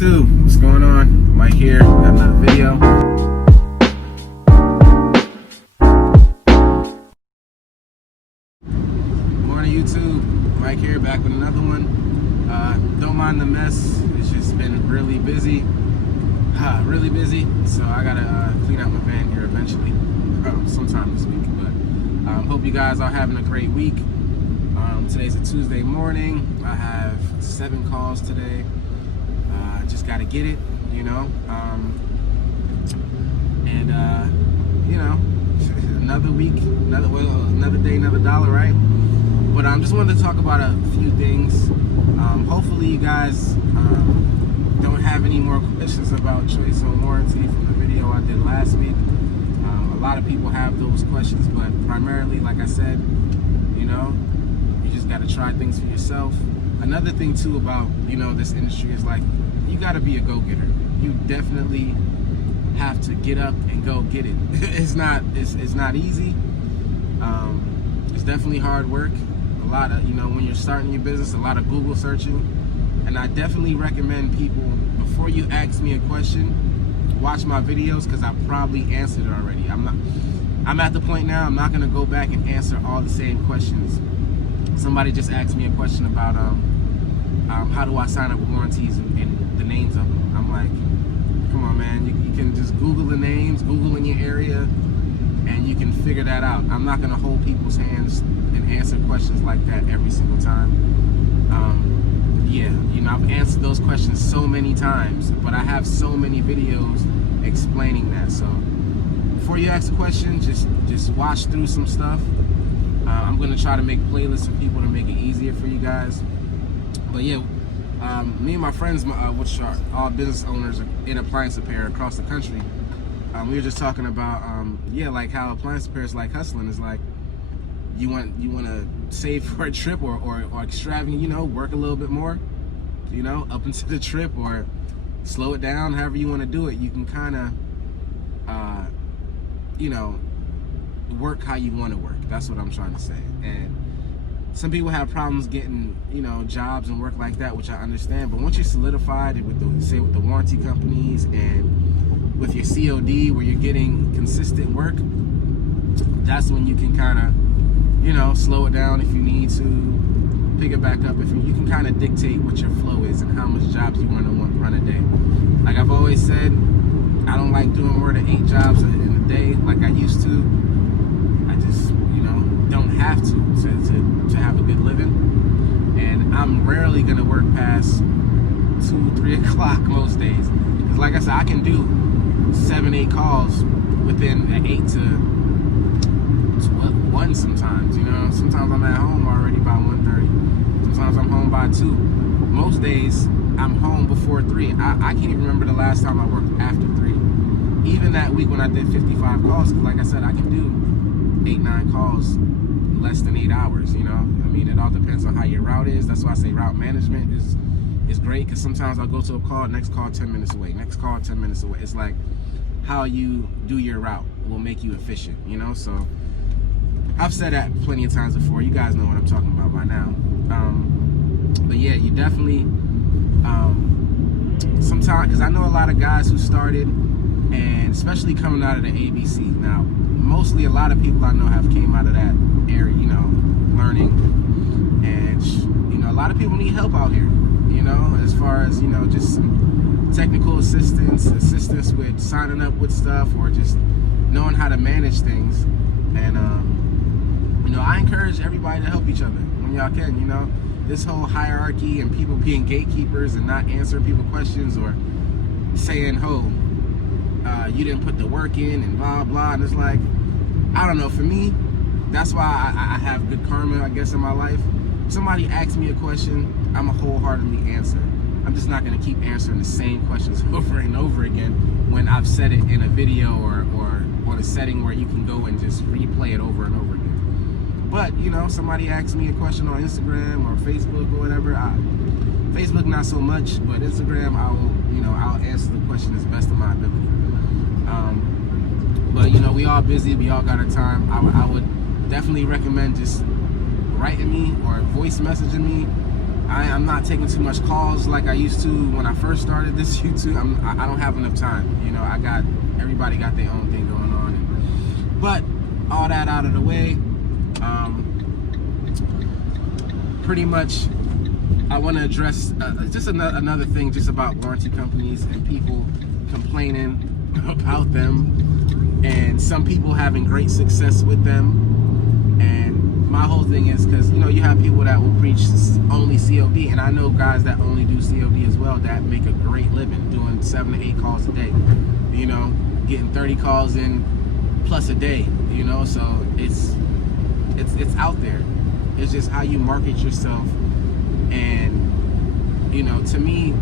What's going on? Mike here, got another video. Morning YouTube, Mike here, back with another one. Don't mind the mess, it's just been really busy, so I gotta clean out my van here eventually, sometime this week. But hope you guys are having a great week. Today's a Tuesday morning. I have 7 calls today. Just got to get it, you know, another week, another day, another dollar, right? But I just wanted to talk about a few things. Hopefully you guys don't have any more questions about choice on warranty from the video I did last week. A lot of people have those questions, but primarily, like I said, you know, you just got to try things for yourself. Another thing too about, you know, this industry is like, you got to be a go-getter. You definitely have to get up and go get it. It's not easy. It's definitely hard work. A lot of, you know, when you're starting your business, a lot of Google searching. And I definitely recommend people, before you ask me a question, watch my videos, because I probably answered it already. I'm at the point now, I'm not going to go back and answer all the same questions. Somebody just asked me a question about how do I sign up with warranties and the names of them. I'm like, come on, man, you can just Google the names, Google in your area, and you can figure that out. I'm not going to hold people's hands and answer questions like that every single time. Yeah, you know, I've answered those questions so many times, but I have so many videos explaining that. So before you ask a question, just watch through some stuff. I'm going to try to make playlists for people to make it easier for you guys. But yeah, me and my friends, which are all business owners in appliance repair across the country, we were just talking about, yeah, like how appliance repair is like hustling. It's like you want to save for a trip or extravagant, you know, work a little bit more, you know, up into the trip, or slow it down, however you want to do it. You can kind of, you know, work how you want to work. That's what I'm trying to say. And some people have problems getting, you know, jobs and work like that, which I understand. But once you're solidified with the warranty companies and with your COD, where you're getting consistent work, that's when you can kind of, you know, slow it down if you need to, pick it back up if you can kind of dictate what your flow is and how much jobs you want to run a day. Like I've always said, I don't like doing more than 8 jobs in a day like I used to. I just, you know, don't have to have a good living. And I'm rarely gonna work past 2-3 o'clock most days, because like I said, I can do 7-8 calls within 8 to 1 sometimes. You know, sometimes I'm at home already by 1:30. Sometimes I'm home by 2. Most days I'm home before 3. I can't even remember the last time I worked after 3. Even that week when I did 55 calls, because like I said, I can do 8-9 calls in less than 8 hours, you know. I mean, it all depends on how your route is. That's why I say route management is great, because sometimes I'll go to a call, next call 10 minutes away, next call 10 minutes away. It's like how you do your route will make you efficient, you know. So I've said that plenty of times before. You guys know what I'm talking about by now. But yeah, you definitely sometimes, because I know a lot of guys who started, and especially coming out of the ABC. Now, mostly a lot of people I know have came out of that area, you know, learning, and you know, a lot of people need help out here, you know, as far as, you know, just some technical assistance with signing up with stuff, or just knowing how to manage things. And you know, I encourage everybody to help each other when y'all can. You know, this whole hierarchy and people being gatekeepers and not answering people questions, or saying, oh, you didn't put the work in and blah blah, and it's like, I don't know, for me, that's why I have good karma, I guess, in my life. If somebody asks me a question, I'm a wholeheartedly answer. I'm just not going to keep answering the same questions over and over again when I've said it in a video or a setting where you can go and just replay it over and over again. But, you know, somebody asks me a question on Instagram or Facebook or whatever, Facebook not so much, but Instagram, I'll answer the question as best of my ability. But you know, we all busy, we all got our time. I would definitely recommend just writing me or voice messaging me I'm not taking too much calls like I used to when I first started this YouTube. I don't have enough time. You know, everybody got their own thing going on. But all that out of the way, pretty much I want to address just another thing just about warranty companies and people complaining about them, and some people having great success with them. And my whole thing is, because you know, you have people that will preach only COD, and I know guys that only do COD as well that make a great living doing 7 to 8 calls a day, you know, getting 30 calls in plus a day, you know. So it's out there. It's just how you market yourself. And you know, to me,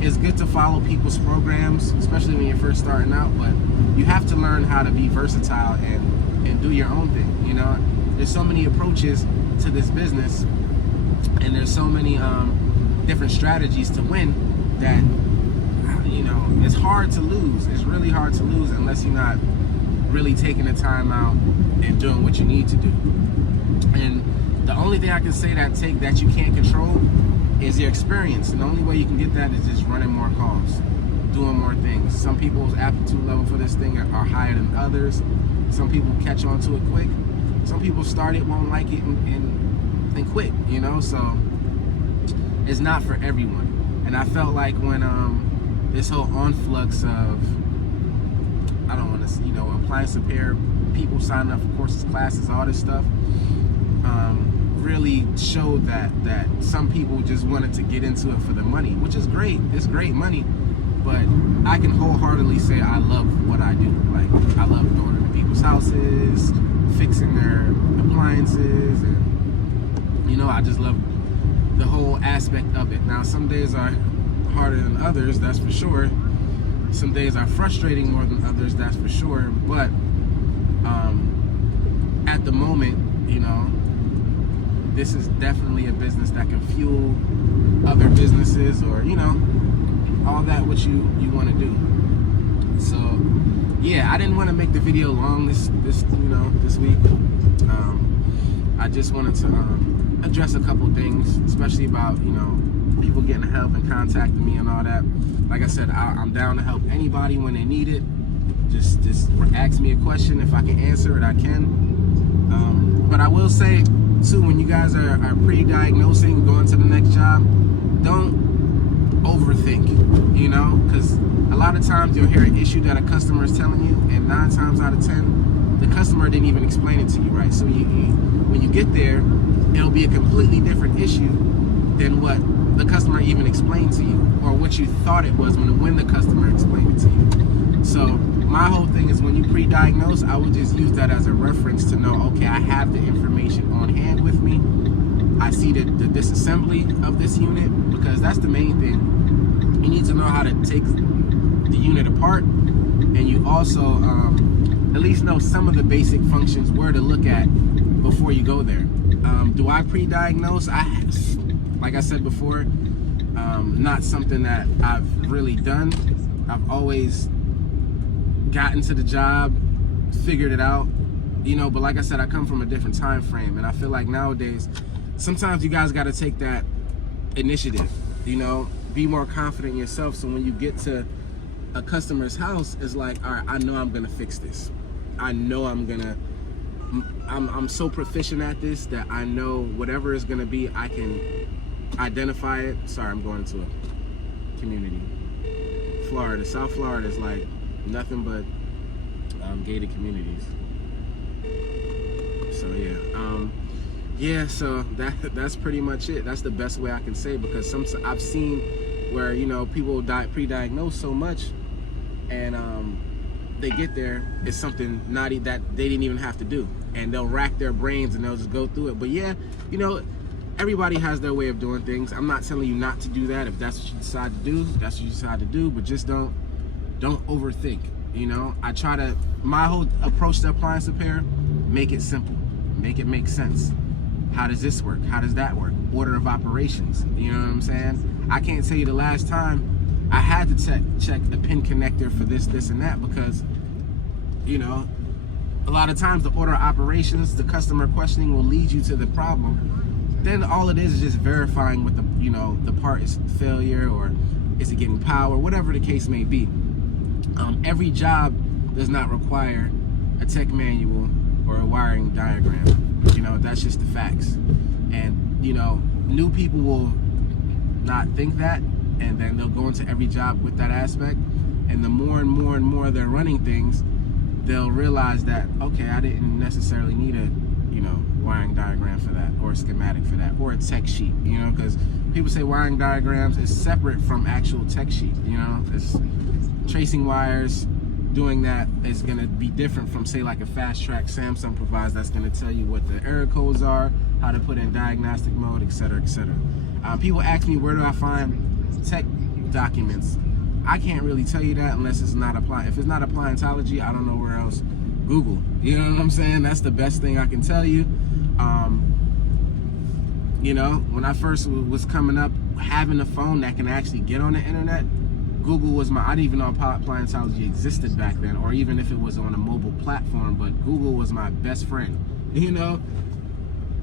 it's good to follow people's programs, especially when you're first starting out, but you have to learn how to be versatile and do your own thing. You know, there's so many approaches to this business, and there's so many different strategies to win that, you know, it's hard to lose. It's really hard to lose unless you're not really taking the time out and doing what you need to do. And the only thing I can say that you can't control is your experience. And the only way you can get that is just running more calls, doing more things. Some people's aptitude level for this thing are higher than others. Some people catch on to it quick. Some people start it, won't like it, and quit, you know? So it's not for everyone. And I felt like when this whole influx of, I don't want to, you know, appliance repair, people signing up for courses, classes, all this stuff, really showed that some people just wanted to get into it for the money, which is great. It's great money, but I can wholeheartedly say I love what I do. Like, I love going to people's houses, fixing their appliances, and you know, I just love the whole aspect of it. Now, some days are harder than others, that's for sure. Some days are frustrating more than others, that's for sure. But at the moment, you know, this is definitely a business that can fuel other businesses, or, you know, all that what you want to do. So yeah, I didn't want to make the video long this week. I just wanted to address a couple things, especially about, you know, people getting help and contacting me and all that. Like I said, I'm down to help anybody when they need it. Just ask me a question. If I can answer it, I can. But I will say too, when you guys are pre-diagnosing, going to the next job, don't overthink, you know, because a lot of times you'll hear an issue that a customer is telling you, and 9 times out of 10, the customer didn't even explain it to you right. So when you get there, it'll be a completely different issue than what the customer even explained to you, or what you thought it was when the customer explained it to you. So my whole thing is, when you pre-diagnose, I would just use that as a reference to know, okay, I have the information on hand with me. I see the disassembly of this unit, because that's the main thing. You need to know how to take the unit apart, and you also at least know some of the basic functions, where to look at before you go there. Do I pre-diagnose? Like I said before, not something that I've really done. I've always gotten to the job, figured it out, you know. But like I said, I come from a different time frame, and I feel like nowadays, sometimes you guys got to take that initiative, you know, be more confident in yourself. So when you get to a customer's house, it's like, all right, I know I'm gonna fix this. I know I'm so proficient at this that I know whatever it's gonna be, I can identify it. Sorry, I'm going to a community. Florida, South Florida is like nothing but gated communities. So yeah, so that's pretty much it. That's the best way I can say, because I've seen where, you know, people pre-diagnose so much, and they get there, it's something naughty that they didn't even have to do, and they'll rack their brains and they'll just go through it. But yeah, you know, everybody has their way of doing things. I'm not telling you not to do that. If that's what you decide to do, that's what you decide to do. But just don't overthink, you know. My whole approach to appliance repair, make it simple, make it make sense. How does this work? How does that work? Order of operations, you know what I'm saying? I can't tell you the last time I had to check the pin connector for this, and that, because, you know, a lot of times the order of operations, the customer questioning will lead you to the problem. Then all it is just verifying with you know, the part is failure, or is it getting power, whatever the case may be. Every job does not require a tech manual or a wiring diagram. You know, that's just the facts. And, you know, new people will not think that, and then they'll go into every job with that aspect. And the more and more and more they're running things, they'll realize that, okay, I didn't necessarily need a, you know, wiring diagram for that, or a schematic for that, or a tech sheet, you know, because people say wiring diagrams is separate from actual tech sheet, you know. It's tracing wires, doing that is going to be different from, say, like a fast track Samsung provides, that's going to tell you what the error codes are, how to put in diagnostic mode, etc., etc. People ask me, where do I find tech documents? I can't really tell you that unless it's not if it's not appliantology, I don't know where else. Google, you know what I'm saying? That's the best thing I can tell you. You know, when I first was coming up, having a phone that can actually get on the internet, Google was I didn't even know appliantology existed back then, or even if it was on a mobile platform, but Google was my best friend. You know,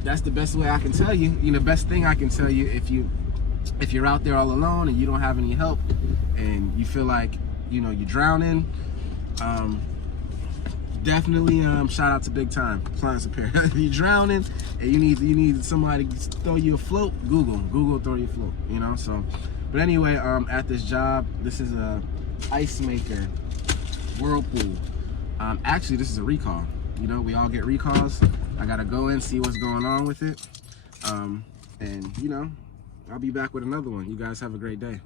that's the best way I can tell you. You know, best thing I can tell you, if you're out there all alone and you don't have any help, and you feel like, you know, you're drowning, definitely shout out to Big Time Appliance Repair. If you're drowning and you need somebody to throw you afloat, Google throw you afloat, you know. So, but anyway, at this job, this is a ice maker, Whirlpool. Actually, this is a recall. You know, we all get recalls. I gotta go in, see what's going on with it, and you know, I'll be back with another one. You guys have a great day.